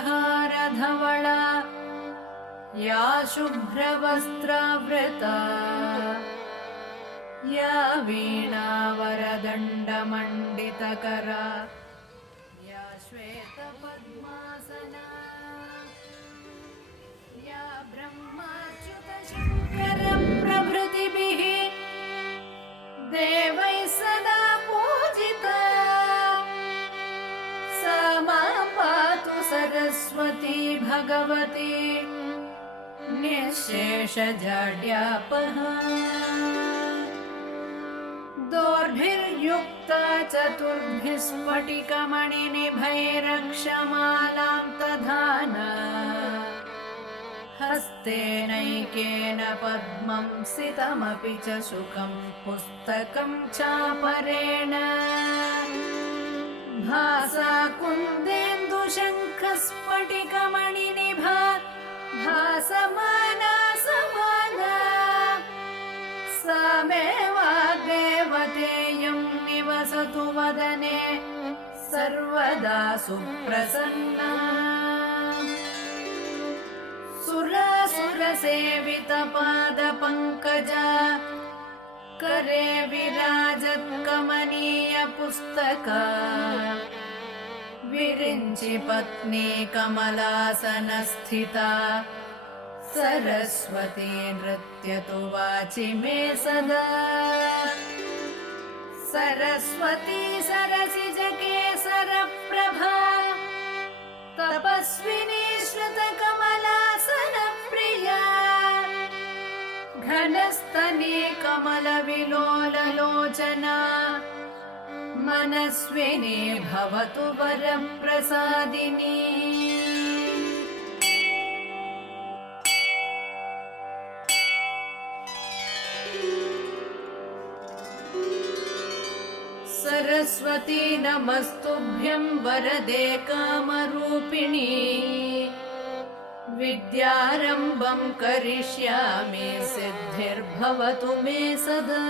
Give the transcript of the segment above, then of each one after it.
तुषारहारधवला या शुभ्रवस्त्रावृता या वीणावरदण्डमण्डितकरा या श्वेतपद्मासना या ब्रह्माच्युतशङ्करप्रभृतिभिः देवैः सदा पूजिता सा मां पातु सरस्वती भगवती निःशेषजाड्यापहा दोर्भिर्युक्ता चतुर्भिः स्फटिकमणिनिभैरक्षमालां दधाना हस्तेनैकेन पद्मं सितमपि च सुखं पुस्तकं चापरेण भासा कुन्देन्दुशङ्खस्फटिकमणिनिभा भासमाना समाना सा मे वाग्देवतेयं निवसतु वदने सर्वदा सुप्रसन्ना सुरासुरसेवितपादपङ्कजा करे विराजत्कमनीयपुस्तका विरिञ्चि पत्नी कमलासनस्थिता सरस्वती नृत्यतु वाचि मे सदा सरस्वती सरसिजकेसरप्रभा तपस्विनी श्रुतकमलासनप्रिया घनस्तनी कमलविलोललोचना मनस्विनी भवतु वरप्रसादिनी सरस्वती नमस्तुभ्यं वरदे कामरूपिणी विद्यारम्भं करिष्यामि सिद्धिर्भवतु मे सदा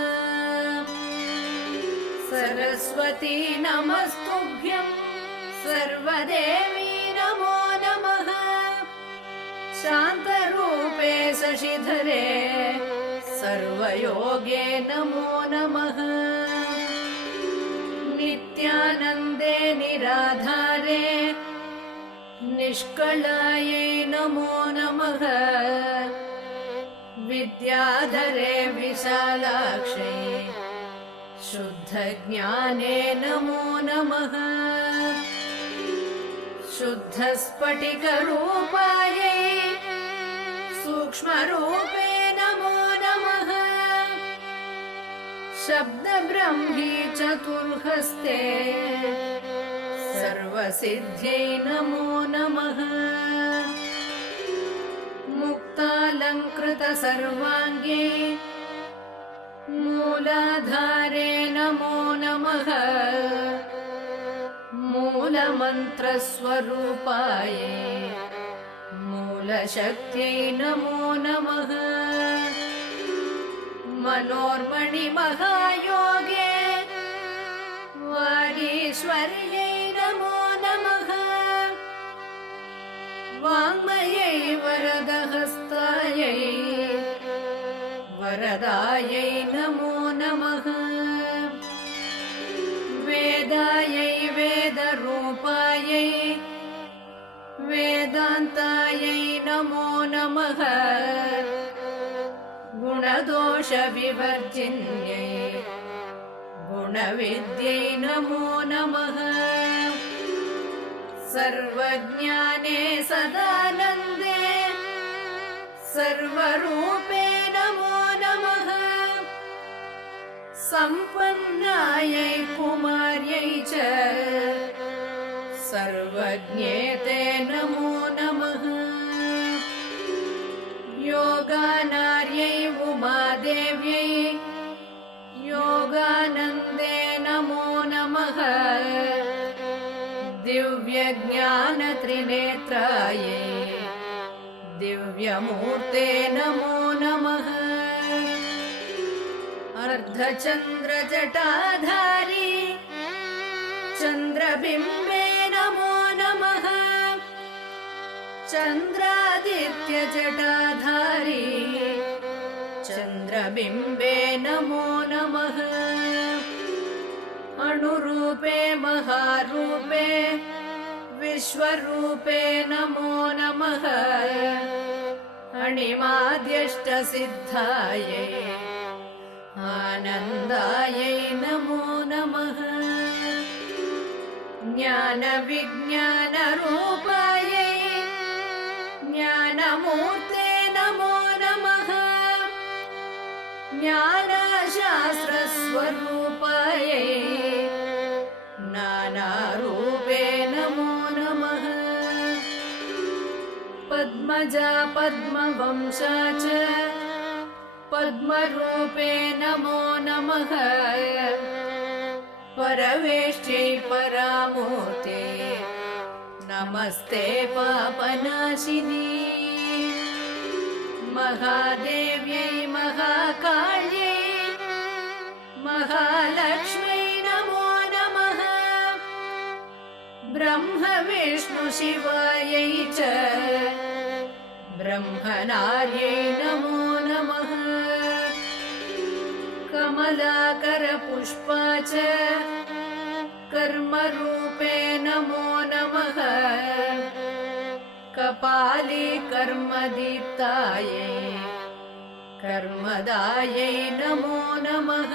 सरस्वती नमस्तुभ्यं सर्वदेवी नमो नमः शान्तरूपे शशिधरे सर्वयोगे नमो नमः नित्यानन्दे निराधारे निष्कलायै नमो नमः विद्याधरे विशालाक्षै शुद्धज्ञाने नमो नमः शुद्धस्फटिकरूपायै सूक्ष्मरूपे नमो नमः शब्दब्रह्मी चतुर्हस्ते सर्वसिद्ध्यै नमो नमः मुक्तालङ्कृतसर्वाङ्गे मूलाधारे नमो नमः मूलमन्त्रस्वरूपायै मूलशक्त्यै नमो नमः मनोर्मणिमहायोगे वागीश्वर्यै नमो नमः वाङ्मयै वरदहस्तायै वरदायै नमो नमः वेदायै वेदरूपायै वेदान्तायै नमो नमः गुणदोषविवर्जिन्यै गुणविद्यै नमो नमः सर्वज्ञाने सदानन्दे सर्वरूपे नमो नमः सम्पन्नायै कुमार्यै च सर्वज्ञेते नमो नमः योगानार्यै उमादेव्यै योगानन्दे नमो नमः दिव्यज्ञानत्रिनेत्रायै दिव्यमूर्ते नमो नमः अर्धचन्द्रजटाधारी चन्द्रबिम्बे नमो नमः चन्द्रादित्यजटाधारी चन्द्रबिम्बे नमो नमः। अणुरूपे महारूपे विश्वरूपे नमो नमः। अणिमाद्यष्टसिद्धायै आनन्दायै नमो नमः। ज्ञानविज्ञानरूपायै ज्ञानमूर्ते नमो नमः। ज्ञानशास्त्रस्वरूपायै नानारूपे नमो नमः। पद्मजा पद्मवंशा च पद्मरूपे नमो नमः। परवेष्ट्यै परामूर्ते नमस्ते पापनाशिनी। महादेव्यै महाकाल्यै महालक्ष्म्यै नमो नमः। ब्रह्म विष्णु शिवायै च ब्रह्मनार्यै नमो नमः। कमलाकरपुष्पा च कर्मरूपे नमो नमः। कपाली कर्मदीप्तायै कर्मदायै नमो नमः।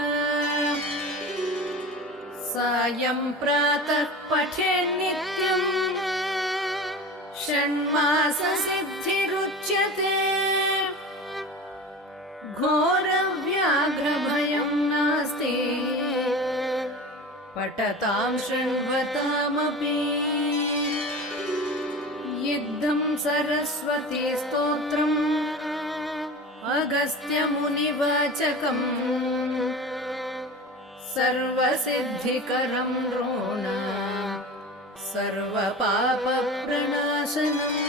सायं प्रातः पठेन्नित्यं षण्माससिद्धिरुच्यते। घोरव्याघ्रभयं नास्ति पठतां शृण्वतामपि। इद्धं सरस्वती स्तोत्रम् अगस्त्यमुनिवाचकम् सर्वसिद्धिकरं नृण सर्वपापप्रणाशनम्।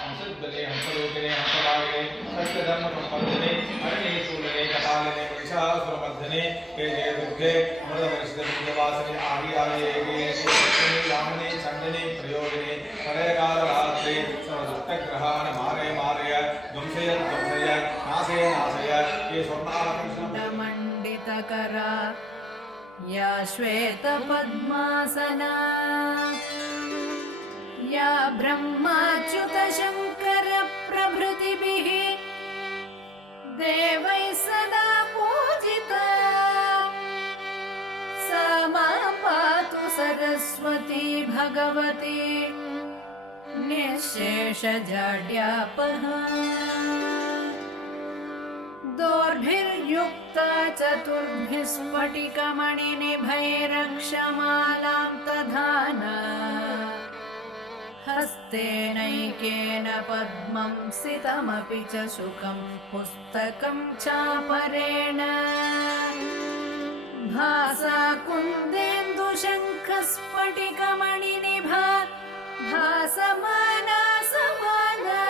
हंसद्वले हंसलोकिने हंसभागिने सत्यधर्मसम्पन्निने अरणीशूलिने कपालिने महिषासुरमर्दिने केजे दुर्गे अमृतवर्षितबीजवासिने आर्याये यामिने चण्डिने प्रयोगिने प्रलयकालरात्रे सर्वदुष्टग्रहान् मारय मारय ध्वंसय ध्वंसय नाशय नाशय ये स्वर्णालङ्कृतमण्डितकरा या श्वेतपद्मासना या ब्रह्माच्युतशङ्कर प्रभृतिभिः देवैः सदा पूजिता सा मां पातु सरस्वती भगवती निःशेषजाड्यापहा। दोर्भिर्युक्ता चतुर्भिः स्फटिकमणिनिभैरक्षमालां तधाना हस्तेनैकेन पद्मं सितमपि च शुकं पुस्तकं चापरेण। भासा कुन्देन्दुशङ्खस्फटिकमणिनिभा भासमाना समाना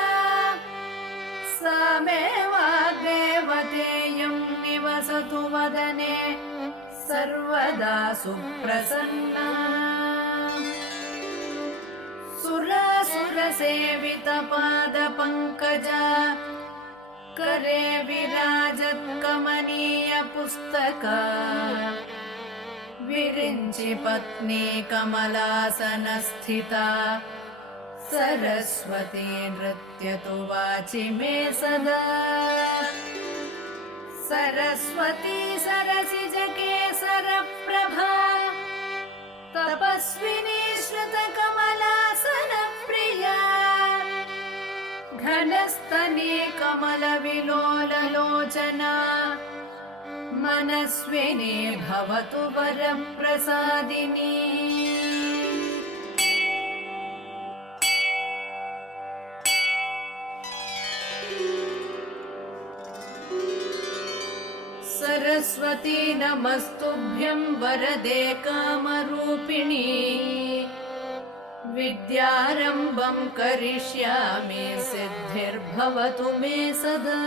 सा मे वाग्देवतेयं निवसतु वदने सर्वदा सुप्रसन्ना। सुरासुरसेवितपादपङ्कजा करे विराजत्कमनीय पुस्तका। विरिञ्चि पत्नी कमलासनस्थिता सरस्वती नृत्यतु वाचि मे सदा। सरस्वती सरसिजकेसरप्रभा तपस्विनी श्रुतकमलासनप्रिया। घनस्तनी कमलविलोललोचना मनस्विनी भवतु वरप्रसादिनी। सरस्वती नमस्तुभ्यं वरदे कामरूपिणी। विद्यारम्भं करिष्यामि सिद्धिर्भवतु मे सदा।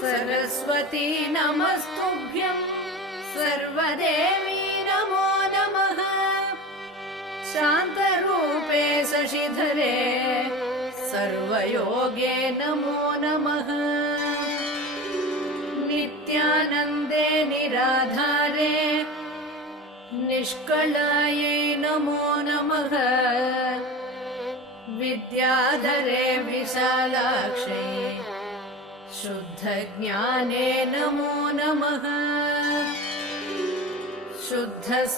सरस्वती नमस्तुभ्यं सर्वदेवी नमो नमः। शान्तरूपे शशिधरे सर्वयोगे नमो नमः। नित्यानन्दे निराधारे निष्कलायै नमो नमः। विद्याधरे विशालाक्षै शुद्धज्ञाने नमो नमः। शुद्धस्फटिकरूपायै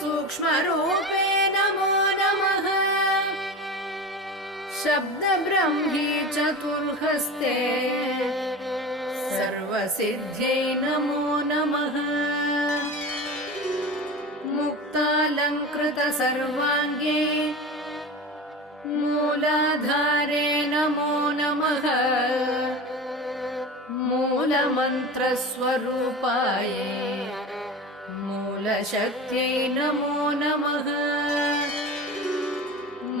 सूक्ष्मरूपे नमो नमः। शब्दब्रह्मी चतुर्हस्ते सर्वसिद्ध्यै नमो नमः। मुक्तालङ्कृतसर्वाङ्गे मूलाधारे नमो नमः। मूलमन्त्रस्वरूपायै मूलशक्त्यै नमो नमः।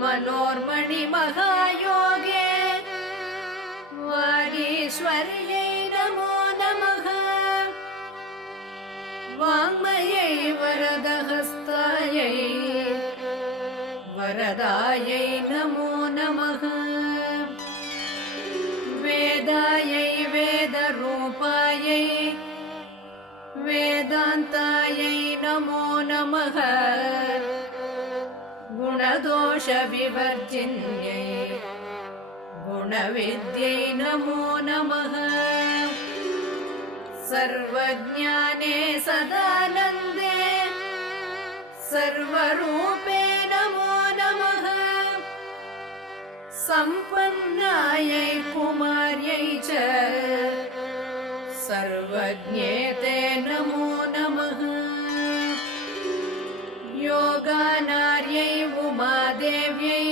मनोर्मणिमहायोगे वागीश्वर्यै नमो नमः। वाङ्मयै वरदहस्तायै वरदायै नमो नमः। वेदायै वेदरूपायै वेदान्तायै नमो नमः। गुणदोषविवर्जिन्यै गुणविद्यै नमो नमः। सर्वज्ञाने सदानन्दे सर्वरूपे नमो नमः। सम्पन्नायै कुमार्यै च सर्वज्ञेते नमो नमः। योगानार्यै उमादेव्यै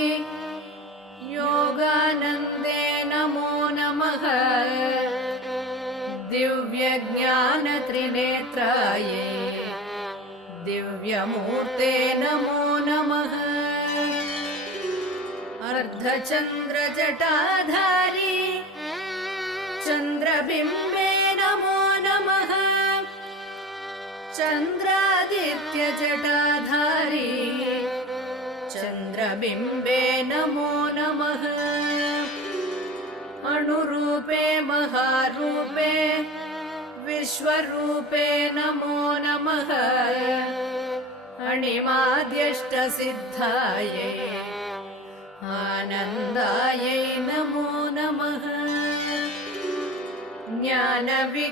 योगानन्दे नमो नमः। दिव्यज्ञानत्रिनेत्रायै दिव्यमूर्ते नमो नमः। अर्धचन्द्रजटाधारी चन्द्रबिम्बे नमो नमः। चन्द्रादित्यजटाधारी चन्द्रबिम्बे नमो नमः। अणुरूपे महारूपे विश्वरूपे नमो नमः। अणिमाद्यष्टसिद्धायै आनन्दायै नमो नमः। ज्ञानवि